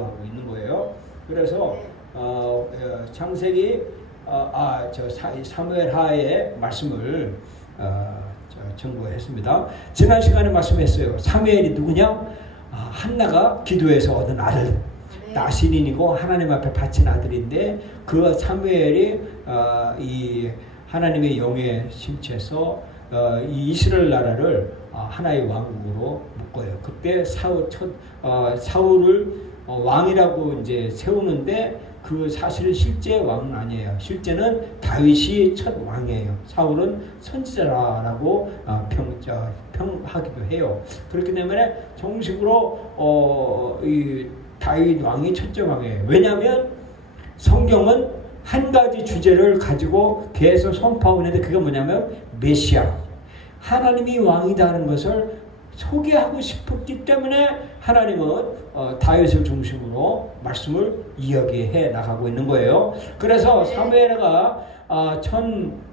하고 있는 거예요. 그래서 창세기 사무엘 하의 말씀을 전거했습니다. 지난 시간에 말씀했어요. 사무엘이 누구냐? 한나가 기도해서 얻은 아들. 나신인이고 하나님 앞에 바친 아들인데 그 사무엘이 이 하나님의 영에 심취해서 이 이스라엘 나라를 하나의 왕국으로 묶어요. 그때 사울을 왕이라고 이제 세우는데 그 사실은 실제 왕은 아니에요. 실제는 다윗이 첫 왕이에요. 사울은 선지자라고 평하기도 해요. 그렇기 때문에 정식으로 이 다윗 왕이 첫째 왕이에요. 왜냐하면 성경은 한 가지 주제를 가지고 계속 선포하고 있는데 그게 뭐냐면 메시아, 하나님이 왕이다는 것을 소개하고 싶었기 때문에 하나님은 다윗을 중심으로 말씀을 이야기해 나가고 있는 거예요. 그래서 사무엘가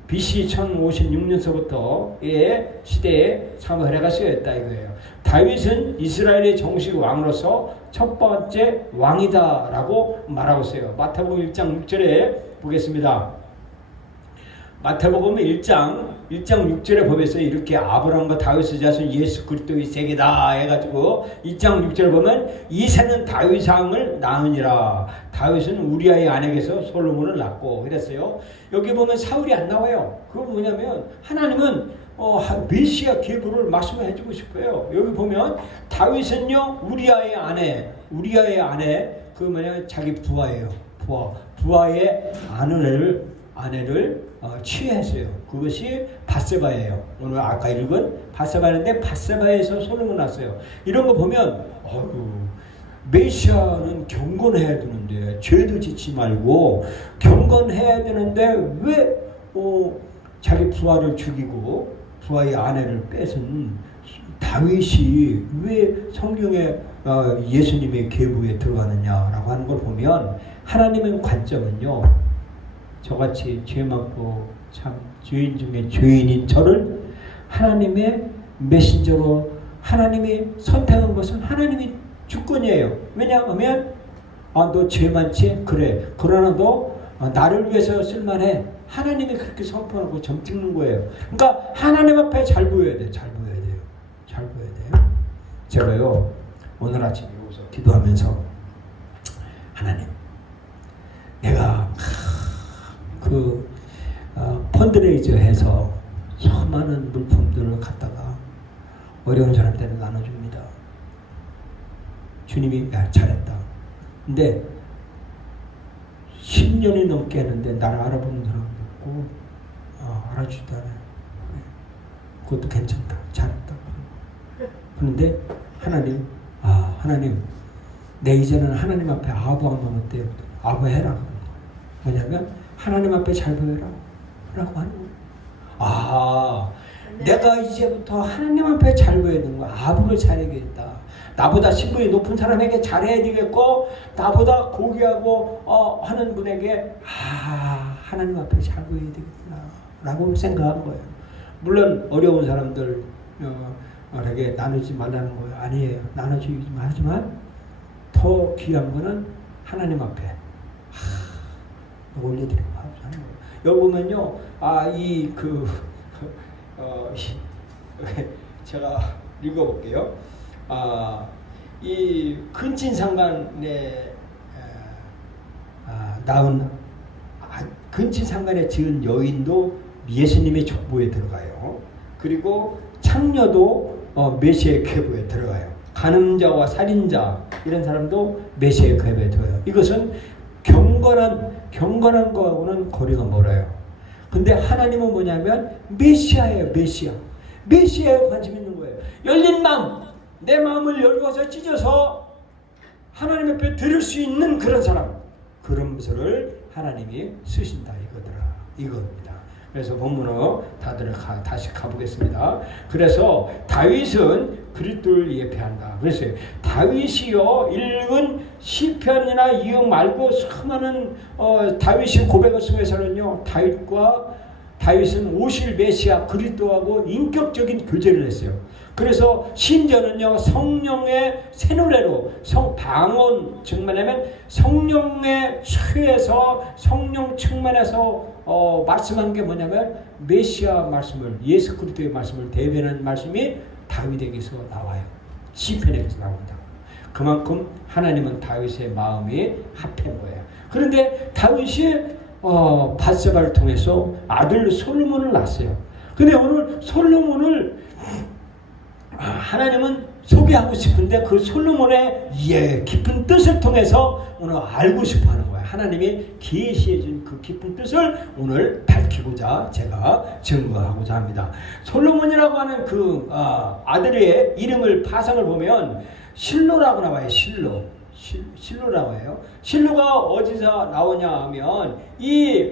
BC 1056년서부터의 시대에 사무엘가 쓰여있다 이거예요. 다윗은 이스라엘의 정식 왕으로서 첫 번째 왕이다라고 말하고 있어요. 마태복음 1장 6절에 보겠습니다. 마태복음 1장 6절에 보면서 이렇게 아브라함과 다윗의 자손 예수 그리스도의 세계다 해가지고 2장 6절에 보면 이새는 다윗 왕을 낳으니라. 다윗은 우리아의 아내에게서 솔로몬을 낳고 그랬어요. 여기 보면 사울이 안 나와요. 그건 뭐냐면 하나님은 메시아 계보를 말씀해 주고 싶어요. 여기 보면 다윗은요 우리아의 아내 그 뭐냐면 자기 부하예요. 부하의 아내를 취했어요. 그것이 밧세바예요. 오늘 아까 읽은 밧세바인데 밧세바에서 솔로몬 났어요. 이런 거 보면 메시아는 경건해야 되는데 죄도 짓지 말고 경건해야 되는데 왜 자기 부하를 죽이고 부하의 아내를 뺏은 다윗이 왜 성경에 예수님의 계보에 들어가느냐라고 하는 걸 보면 하나님의 관점은요. 저같이 죄 많고 참 죄인 중에 죄인인 저를 하나님의 메신저로 하나님이 선택한 것은 하나님의 주권이에요. 왜냐하면 너 죄 많지? 그래. 그러나 너 나를 위해서 쓸만해. 하나님이 그렇게 선포하고 점 찍는 거예요. 그러니까 하나님 앞에 잘 보여야 돼요. 잘 보여야 돼요. 제가요 오늘 아침에 여기서 기도하면서 하나님 내가 펀드레이저 해서 수많은 물품들을 갖다가 어려운 사람들한테 나눠줍니다. 주님이 잘했다. 근데 10년이 넘게 했는데 나를 알아보는 사람도 없고 알아주지도 않아요. 그것도 괜찮다. 잘했다. 그런데 하나님 내 이제는 하나님 앞에 아부하면 어때요? 아부해라. 뭐냐면 하나님 앞에 잘 보여라 라고 하는 거예요. 내가 이제부터 하나님 앞에 잘 보여야 되는 거야. 아부를 잘해야겠다. 나보다 신분이 높은 사람에게 잘해야 되겠고 나보다 고귀하고 하는 분에게 하나님 앞에 잘 보여야 되겠구나 라고 생각한 거예요. 물론 어려운 사람들에게 나누지 말라는 거예요. 아니에요. 나눠주기만 하지만 더 귀한 거는 하나님 앞에 올려드리고 하는 거예요. 여기 보면요, 제가 읽어볼게요. 이 근친상간에 낳은 근친상간에 지은 여인도 예수님의 족보에 들어가요. 그리고 창녀도 메시아의 계보에 들어가요. 간음자와 살인자 이런 사람도 메시아의 계보에 들어가요. 이것은 경건한 거하고는 거리가 멀어요. 근데 하나님은 뭐냐면 메시아예요. 메시아에 관심 있는 거예요. 열린 마음, 내 마음을 열고서 찢어서 하나님 앞에 들을 수 있는 그런 사람, 그런 것을 하나님이 쓰신다 이겁니다. 그래서 본문으로 다시 가보겠습니다. 그래서 다윗은 그리스도를 예표한다. 그랬어요. 다윗이요 읽은 시편이나 이역 말고 수많은 다윗이 고백을 속에서는요 다윗은 오실 메시아 그리스도하고 인격적인 교제를 했어요. 그래서 심지어는요 성령의 새 노래로 방언 즉 말하면 성령에 취해서 성령 충만해서 말씀한 게 뭐냐면 메시아 말씀을 예수 그리스도의 말씀을 대변하는 말씀이 다윗에게서 나와요. 시편에서 나옵니다. 그만큼 하나님은 다윗의 마음이 합한 거예요. 그런데 다윗이 밧세바를 통해서 아들 솔로몬을 낳았어요. 근데 오늘 솔로몬을 하나님은 소개하고 싶은데 그 솔로몬의 깊은 뜻을 통해서 오늘 알고 싶어하는 거예요. 하나님이 계시해 준 그 깊은 뜻을 오늘 밝히고자 제가 증거하고자 합니다. 솔로몬이라고 하는 그 아들의 이름을 파상을 보면 실로라고 나와요. 실로라고 해요. 실로가 어디서 나오냐 하면 이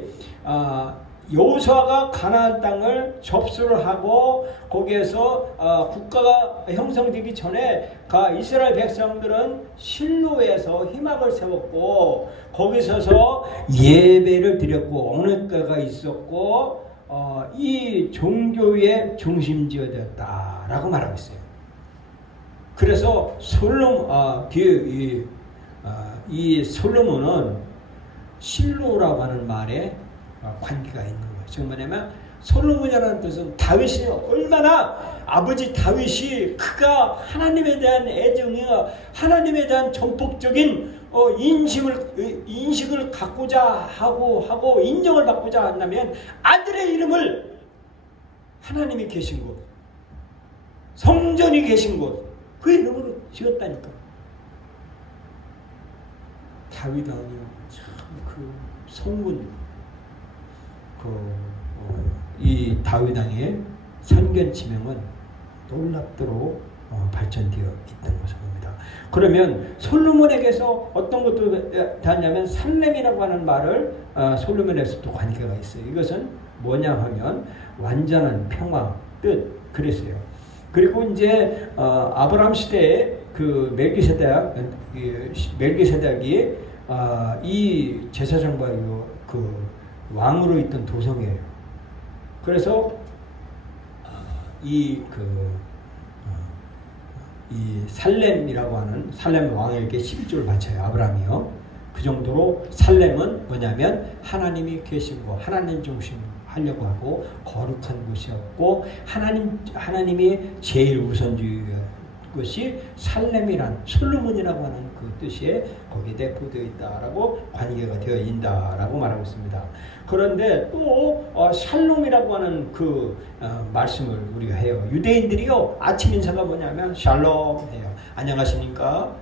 여호수아가 가나안 땅을 접수를 하고 거기에서 국가가 형성되기 전에 이스라엘 백성들은 실로에서 희막을 세웠고 거기서서 예배를 드렸고 언약궤가 있었고 이 종교의 중심지가 되었다라고 말하고 있어요. 그래서 이 솔로몬은 실로라고 하는 말에 관계가 있는 거예요. 지금 뭐냐면 솔로몬이라는 뜻은 다윗이 얼마나 아버지 다윗이 그가 하나님에 대한 애정이 하나님에 대한 전폭적인 인식을 갖고자 하고 인정을 받고자 한다면 아들의 이름을 하나님이 계신 곳, 성전이 계신 곳, 그 이름으로 지었다니까. 다윗 왕이요 참 그 성군 이 다윗 왕의 선견 지명은 놀랍도록 발전되어 있다는 것을 봅니다. 그러면 솔로몬에게서 어떤 것도 다냐면 살렘이라고 하는 말을 솔로몬에서도 관계가 있어요. 이것은 뭐냐 하면 완전한 평화 뜻 그랬어요. 그리고 이제 아브라함 시대에 그 멜기세덱이 이 제사장과 그 왕으로 있던 도성이에요. 그래서 이 살렘이라고 하는 살렘 왕에게 11조를 바쳐요. 아브라함이요. 그 정도로 살렘은 뭐냐면 하나님이 계신 곳, 하나님 중심 하려고 하고 거룩한 곳이었고 하나님이 제일 우선주의였던 것이 살렘이란 솔로몬이라고 하는 그 뜻이 거기에 내포되어 있다라고 관계가 되어 있다라고 말하고 있습니다. 그런데 또 샬롬이라고 하는 그 말씀을 우리가 해요. 유대인들이요 아침 인사가 뭐냐면 샬롬 해요. 안녕하십니까?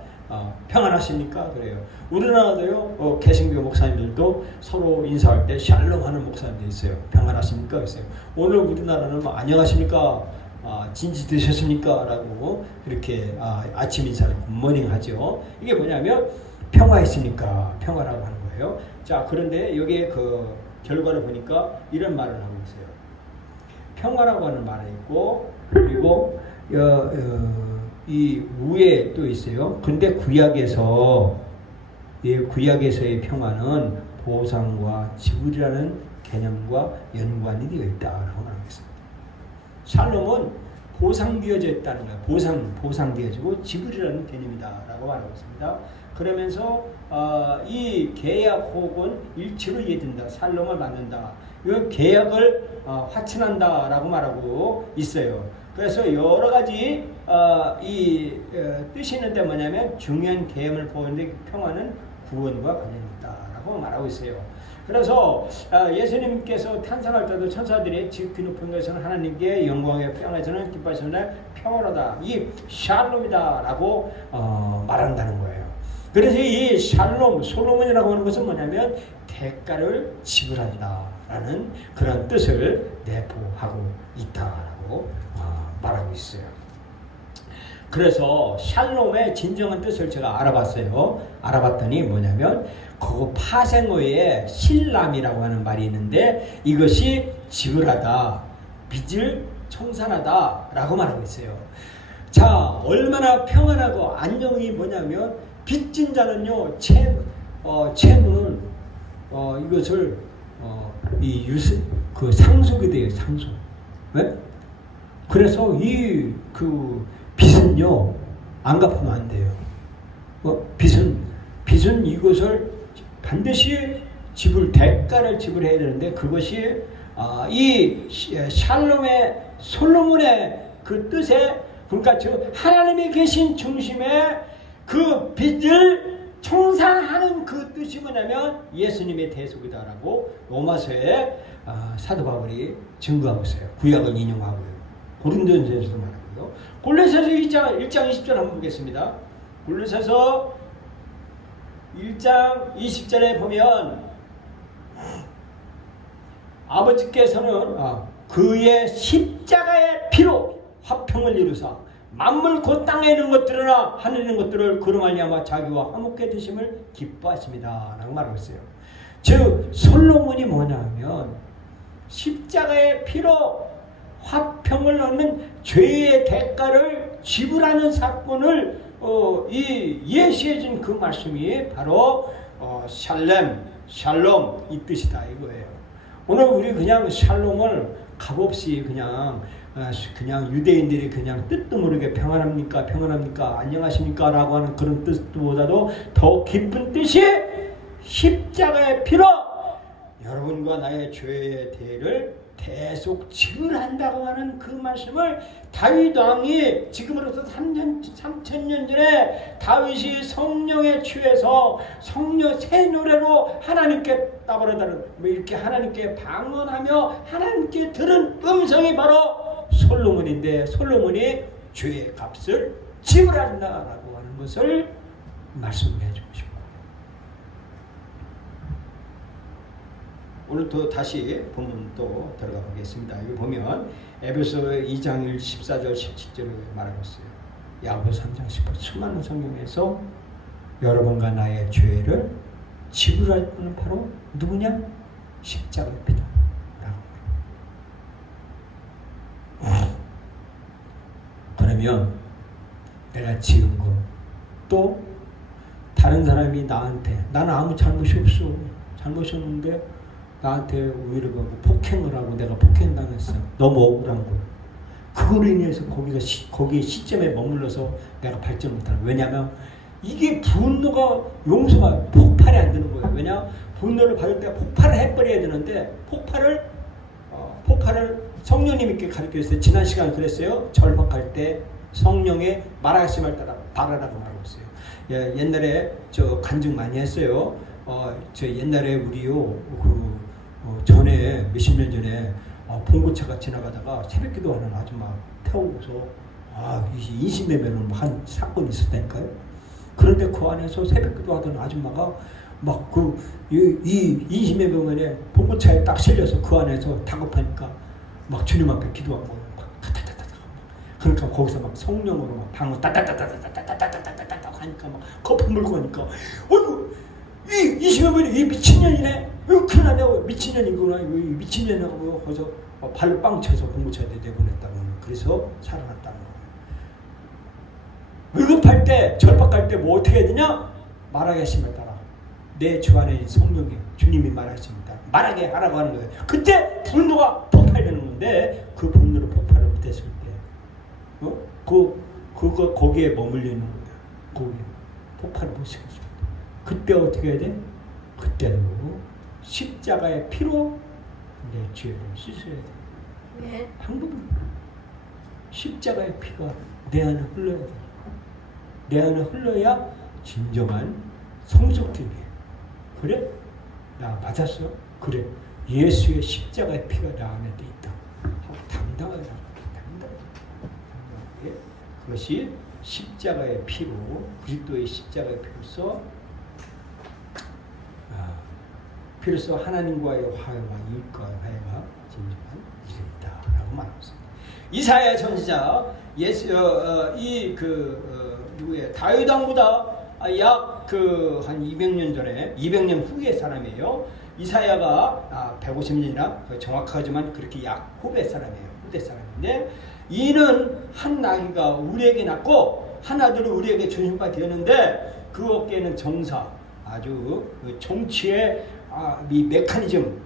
평안하십니까? 그래요. 우리나라도요 개신교 목사님들도 서로 인사할 때 샬롬 하는 목사님도 있어요. 평안하십니까? 그랬어요. 오늘 우리나라는 뭐 안녕하십니까? 진지 드셨습니까? 라고 이렇게 아침 인사를 굿모닝 하죠. 이게 뭐냐면 평화했습니까? 평화라고 하는 거예요. 자, 그런데 여기에 그 결과를 보니까 이런 말을 하고 있어요. 평화라고 하는 말이 있고 그리고 이 위에 또 있어요. 근데 구약에서의 평화는 보상과 지불이라는 개념과 연관이 되어 있다라고 말하고 있습니다. 샬롬은 보상되어져 있다는 거예요. 보상되어지고 지불이라는 개념이다라고 말하고 있습니다. 그러면서 이 계약 혹은 일치로 이해된다. 샬롬을 받는다. 이건 계약을 확신한다라고 말하고 있어요. 그래서 여러 가지 뜻이 있는데 뭐냐면 중요한 계획을 보이는데 평화는 구원과 관련이 있다라고 말하고 있어요. 그래서 예수님께서 탄생할 때도 천사들이 지극히 높은 것은 하나님께 영광의 평화에서는 기뻐하시는 평화로다. 이 샬롬이다라고 말한다는 거예요. 그래서 이 샬롬, 솔로몬이라고 하는 것은 뭐냐면 대가를 지불한다라는 그런 뜻을 내포하고 있다라고 말하고 있어요. 그래서 샬롬의 진정한 뜻을 제가 알아봤더니 뭐냐면 그 파생어에 실람이라고 하는 말이 있는데 이것이 지불하다, 빚을 청산하다라고 말하고 있어요. 자, 얼마나 평안하고 안정이 뭐냐면 빚진 자는요 채무는 이것을 그 상속이 돼요. 상속. 왜? 그래서 이 그 빚은요 안 갚으면 안 돼요. 빚은 이것을 반드시 대가를 지불해야 되는데 그것이 이 샬롬의 솔로몬의 그 뜻에 그러니까 하나님이 계신 중심에 그 빚을 청산하는 그 뜻이 뭐냐면 예수님의 대속이다라고 로마서에 사도 바울이 증거하고 있어요. 구약을 인용하고요. 고린도전서에서도 말하고요. 골로새서 1장 20절 한번 보겠습니다. 골로새서 1장 20절에 보면 아버지께서는 그의 십자가의 피로 화평을 이루사 만물 곧 땅에 있는 것들이나 하늘에 있는 것들을 그로 말미암아 자기와 화목케 되심을 기뻐하십니다 라고 말하고 있어요. 즉 솔로몬이 뭐냐면 십자가의 피로 화평을 얻는 죄의 대가를 지불하는 사건을 예시해 준 그 말씀이 바로 샬롬 이 뜻이다 이거예요. 오늘 우리 그냥 샬롬을 값없이 그냥 유대인들이 그냥 뜻도 모르게 평안합니까 안녕하십니까 라고 하는 그런 뜻보다도 더 깊은 뜻이 십자가의 피로 여러분과 나의 죄의 대를 계속 지불한다고 하는 그 말씀을 다윗 왕이 지금으로부터 3000년 전에 다윗이 성령에 취해서 성령 새 노래로 하나님께 따버려다는 이렇게 하나님께 방언하며 하나님께 들은 음성이 바로 솔로몬인데 솔로몬이 죄의 값을 지불한다라고 하는 것을 말씀해 주고 싶어요. 오늘 또 다시 본문 또 들어가 보겠습니다. 여기 보면 에베소 2장 14절 17절에 말하고 있어요. 야고보 3장 10절 수많은 성경에서 여러분과 나의 죄를 지불할 분은 바로 누구냐? 십자가의 피다 라고. 그러면 내가 지은 거 또 다른 사람이 나한테 나는 아무 잘못이 없어. 잘못이 없는데 나한테 오히려 폭행을 하고 내가 폭행당했어. 너무 억울한 거. 그거로 인해서 거기에 시점에 머물러서 내가 발전 못하는 거야. 왜냐하면 이게 분노가 용서가 폭발이 안 되는 거예요. 왜냐? 분노를 받을 때 폭발을 해버려야 되는데 폭발을 성령님께 가르쳐주세요. 지난 시간에 그랬어요. 절박할 때 성령의 말하심을 따라 바라라고 말하고 있어요. 예, 옛날에 저 간증 많이 했어요. 저 옛날에 우리요 전에 몇십 년 전에 봉고차가 지나가다가 새벽기도 하는 아줌마 태우고서 인신매매를 한 사건이 있었다니까요. 그런데 그 안에서 새벽기도 하던 아줌마가 막 이 인신매매에 봉고차에 딱 실려서 그 안에서 다급하니까 막 주님 앞에 기도하고 막 그러니까 거기서 막 성령으로 막 방언 따따따따따따따따따따따 하니까 막 거품 물고 하니까 어이구 이 20년만에 이 미친년이네. 큰일 나네. 미친년이구나. 이 미친년이라고 거기서 발로 빵 쳐서 공무차에 내보냈다고. 그래서 살아났다는 거예요. 위급할 때, 절박할 때 뭐 어떻게 해야 되냐? 말하게 하심을 따라. 내 주 안에 성령이 주님이 말하심을 따라. 말하게 하라고 하는 거예요. 그때 분노가 폭발되는 건데 그 분노를 폭발을 못했을 때 거기에 머물리는 거예요. 거기에 폭발을 못 시켜줘. 그때 어떻게 해야 돼? 그때도 십자가의 피로 내 죄를 씻어야 돼. 네. 방법은 십자가의 피가 내 안에 흘러야 돼. 내 안에 흘러야 진정한 성숙됨이에요. 그래? 나 맞았어? 그래. 예수의 십자가의 피가 나 안에 있다. 하고 당당하게 그것이 십자가의 피로 그리스도의 십자가의 피로서 하나님과의 화해와 이웃과의 화해가 진정한 일이다라고 말하고 있습니다. 이사야 선지자 누구예요? 다윗 왕보다 약 한 200년 전에 200년 후의 사람이에요. 이사야가 150년이나 정확하지만 그렇게 약 후배 사람이에요. 후대 사람인데 이는 한 아기가 우리에게 낳고 한 아들을 우리에게 주신바 되었는데 그 어깨에는 정사 아주 정치의 이 메커니즘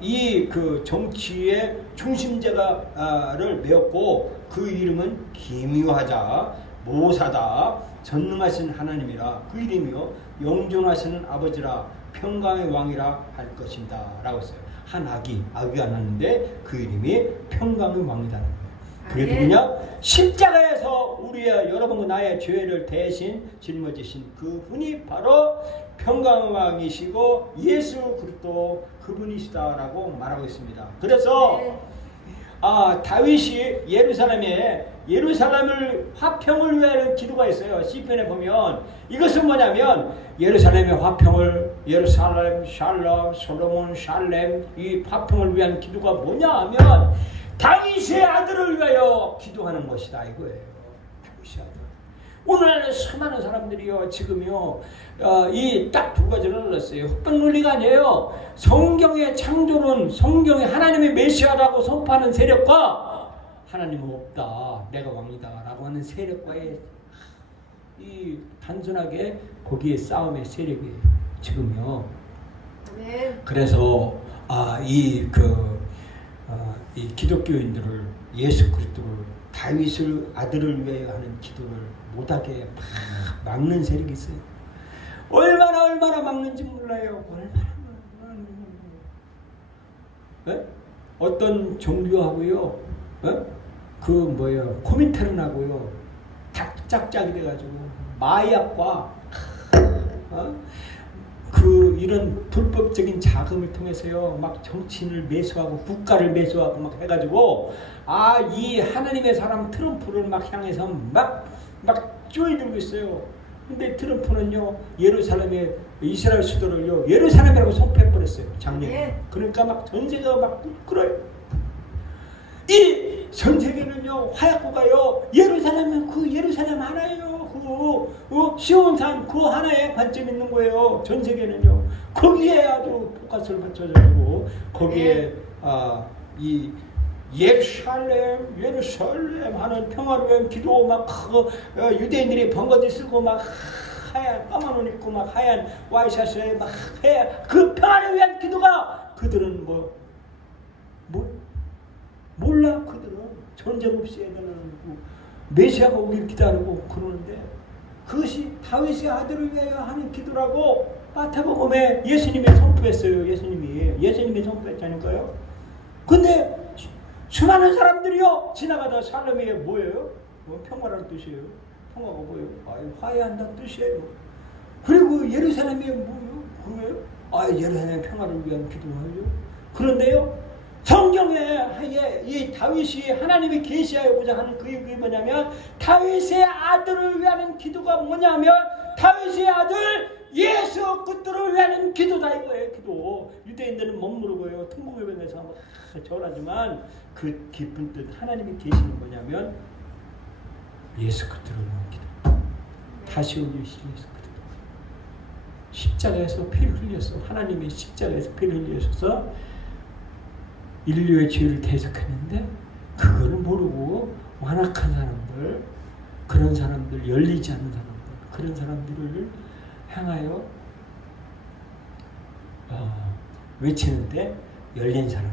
이 그 정치의 중심자가를 메었고 그 이름은 기묘하자 모사다 전능하신 하나님이라 그 이름이요 영존하시는 아버지라 평강의 왕이라 할 것입니다 라고 했어요. 한 아기가 낳았는데 그 이름이 평강의 왕이라는 거예요. 그게 누구냐? 십자가에서 우리의 여러분과 나의 죄를 대신 짊어지신 그 분이 바로 평강의 왕이시고 예수 그리스도 그분이시다라고 말하고 있습니다. 그래서 다윗이 예루살렘을 화평을 위하는 기도가 있어요. 시편에 보면 이것은 뭐냐면 예루살렘의 화평을 예루살렘 샬롬 솔로몬 샬렘 이 화평을 위한 기도가 뭐냐 하면 다윗의 아들을 위하여 기도하는 것이다 이거예요. 다윗의 아들. 오늘 수많은 사람들이요 지금요 이 딱 두 가지를 눌렀어요. 흑백 논리가 아니에요. 성경의 창조론, 성경의 하나님의 메시아라고 선포하는 세력과 하나님은 없다, 내가 왕이다라고 하는 세력과의 이 단순하게 거기에 싸움의 세력이에요. 지금요. 그래서 이 기독교인들을 예수 그리스도를 다윗을 아들을 위하여 하는 기도를 못하게 막는 세력이 있어요. 얼마나 막는지 몰라요. 얼마나. 어떤 종교하고요, 코민테른하고요, 짝짝이 돼가지고 마약과 이런 불법적인 자금을 통해서요, 막 정치인을 매수하고 국가를 매수하고 막 해가지고 이 하나님의 사람 트럼프를 막 향해서 막 쪼이들고 있어요. 근데 트럼프는요 예루살렘의 이스라엘 수도를요 예루살렘이라고 선포해버렸어요 작년에. 그러니까 막 전 세계가 막 끌어요. 이 전 세계는요 화약고가요 예루살렘은 그 예루살렘 하나예요. 시온산 그 하나에 관점 있는 거예요. 전 세계는요 거기에 아주 포커스를 맞춰가지고 거기에 이 예루살렘 하는 평화를 위한 기도 막 유대인들이 번거지 쓰고 막 하얀 까만 옷 입고 막 하얀 와이셔츠에 막 해야 그 평화를 위한 기도가 그들은 몰라. 그들은 전쟁 없이 애들은 메시아가 오길 기다리고 그러는데 그것이 다윗의 아들을 위하여 하는 기도라고 마태복음에 예수님이 선포했어요. 예수님이 선포했다니까요. 근데 수많은 사람들이요 지나가다 살렘이 뭐예요? 평화라는 뜻이에요. 평화가 뭐예요? 화해한다는 뜻이에요. 그리고 예루살렘이 뭐예요? 그거예요? 예루살렘 평화를 위한 기도하죠. 그런데요 성경에 이 다윗이 하나님이 계시하고자 하는 그게 뭐냐면 다윗의 아들을 위하는 기도가 뭐냐면 다윗의 아들 예수 그리스도를 위하는 기도다 이거예요. 기도. 유대인들은 못 모르고요 통곡해변에서 막 절하지만 그 깊은 뜻 하나님이 계시는 뭐냐면 예수 그리스도를 위한 기도. 다시 오실 예수 그리스도. 십자가에서 피를 흘려서 하나님의 십자가에서 피를 흘려서 인류의 죄를 대속했는데 그걸 모르고 완악한 사람들, 그런 사람들, 열리지 않는 사람들, 그런 사람들을 향하여 외치는데 열린 사람,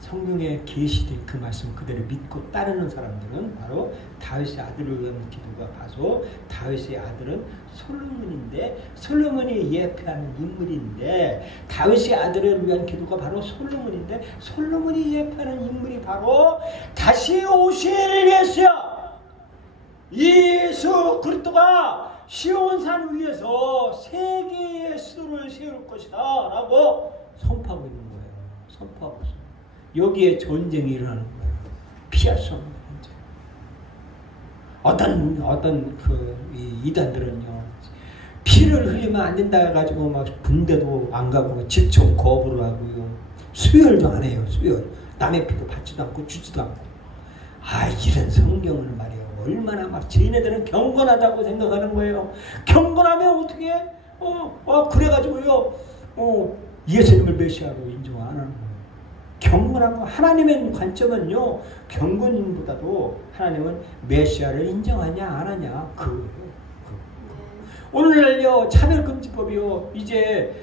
성경에 계시된 그 말씀 그대로 믿고 따르는 사람들은 바로 다윗의 아들을 위한 기도가 바로 다윗의 아들은 솔로몬인데 솔로몬이 예표하는 인물인데 다윗의 아들을 위한 기도가 바로 솔로몬인데 솔로몬이 예표하는 인물이 바로 다시 오실 예수야. 예수 그리스도가 시온산 위에서 세계의 수도를 세울 것이다 라고 선포하고 있는 거예요. 선포하고 있어요. 여기에 전쟁이 일어나는 거예요. 피할 수 없는 전쟁. 어떤 이단들은요 피를 흘리면 안 된다 해가지고 막 군대도 안 가고 집총 거부를 하고요 수혈도 안 해요. 수혈 남의 피도 받지도 않고 주지도 않고 이런 성경을 말이에요 얼마나 막 쟤네들은 경건하다고 생각하는 거예요. 경건하면 어떻게 그래가지고요 예수님을 메시아로 인정 안 하는 거예요. 경건한 거 하나님의 관점은요 경건인보다도 하나님은 메시아를 인정하냐 안 하냐 오늘날요 차별금지법이요 이제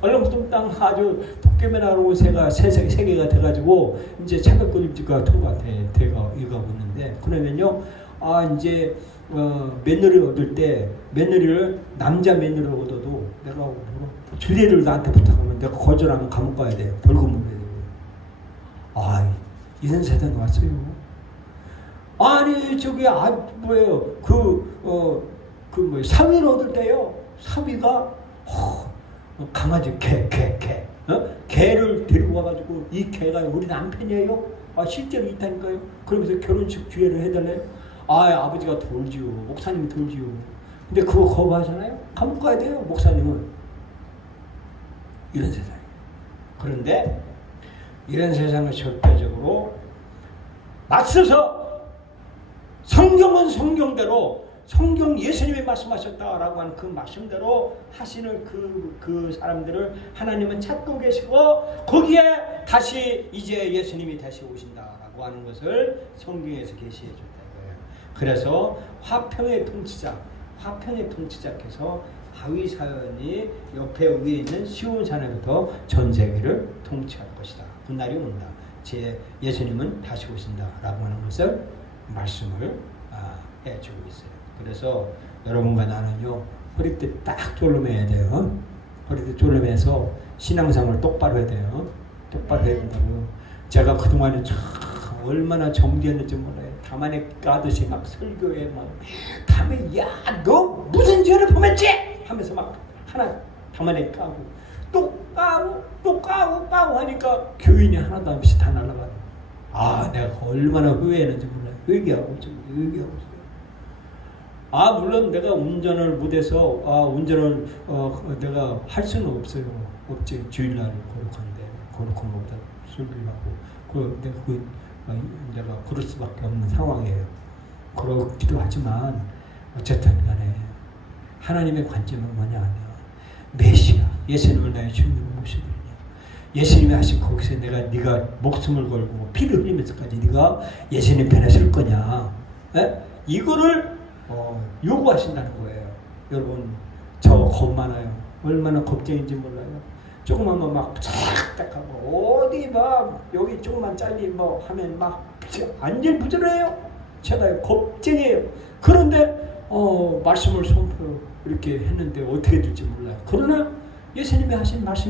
얼렁뚱땅 아주 도깨비나루 새가 세 개가 돼가지고 이제 차별금지가 돼가 있는데 그러면요 이제 며느리를 얻을 때 며느리를 남자 며느리를 얻어도 내가 주례를 나한테 부탁하면 내가 거절하면 감옥 가야 돼요. 벌금을 내야 돼요. 이런 세상이 왔어요. 아니 저기 뭐예요 사위를 얻을 때요 사위가 강아지 개를 데리고 와가지고 이 개가 우리 남편이에요. 실제로 있다니까요. 그러면서 결혼식 주례를 해달래요. 아버지가 돌지요. 목사님이 돌지요. 근데 그거 거부하잖아요. 감옥 가야 돼요. 목사님은. 이런 세상. 그런데 이런 세상을 절대적으로 맞서서 성경은 성경대로 성경 예수님이 말씀하셨다라고 하는 그 말씀대로 하시는 그 사람들을 하나님은 찾고 계시고 거기에 다시 이제 예수님이 다시 오신다라고 하는 것을 성경에서 계시해 줬다는 거예요. 그래서 화평의 통치자께서 바위사연이 옆에 위에 있는 시온산에부터 전 세계를 통치할 것이다. 그날이 온다. 예수님은 다시 오신다라고 하는 것을 말씀을 해주고 있어요. 그래서 여러분과 나는요 허리띠 딱 졸라매야 돼요. 허리띠 졸라매서 신앙생활을 똑바로 해야 돼요. 똑바로 해야 된다고요. 제가 그동안에 참 얼마나 정죄했는지 몰라요. 담안에 까듯이 막 설교에 막 담에 너 무슨 죄를 범했지? 하면서 막 하나 담안에 까고 또 까고 하니까 교인이 하나도 없이 다 날아가요. 내가 얼마나 후회했는지 몰라요. 회개하고 있어요. 물론 내가 운전을 못해서 운전을 내가 할 수는 없어요. 없지. 주일날 거룩한 것보다 설교하고 내가 그럴 수밖에 없는 상황이에요. 그렇기도 하지만 어쨌든 간에 하나님의 관점은 뭐냐 메시아 예수님을 나의 주님으로 모시거든요. 예수님이 하신 거기서 네가 목숨을 걸고 피를 흘리면서까지 네가 예수님 편에 설 거냐 이거를 요구하신다는 거예요. 여러분 저 겁 많아요. 얼마나 겁쟁인지 몰라요. 조금만 막 착딱하고 어디 막 여기 조금만 잘리 하면 막 안절부절해요. 제가 겁쟁이에요. 그런데 말씀을 선포 이렇게 했는데 어떻게 될지 몰라요. 그러나 예수님이 하신 말씀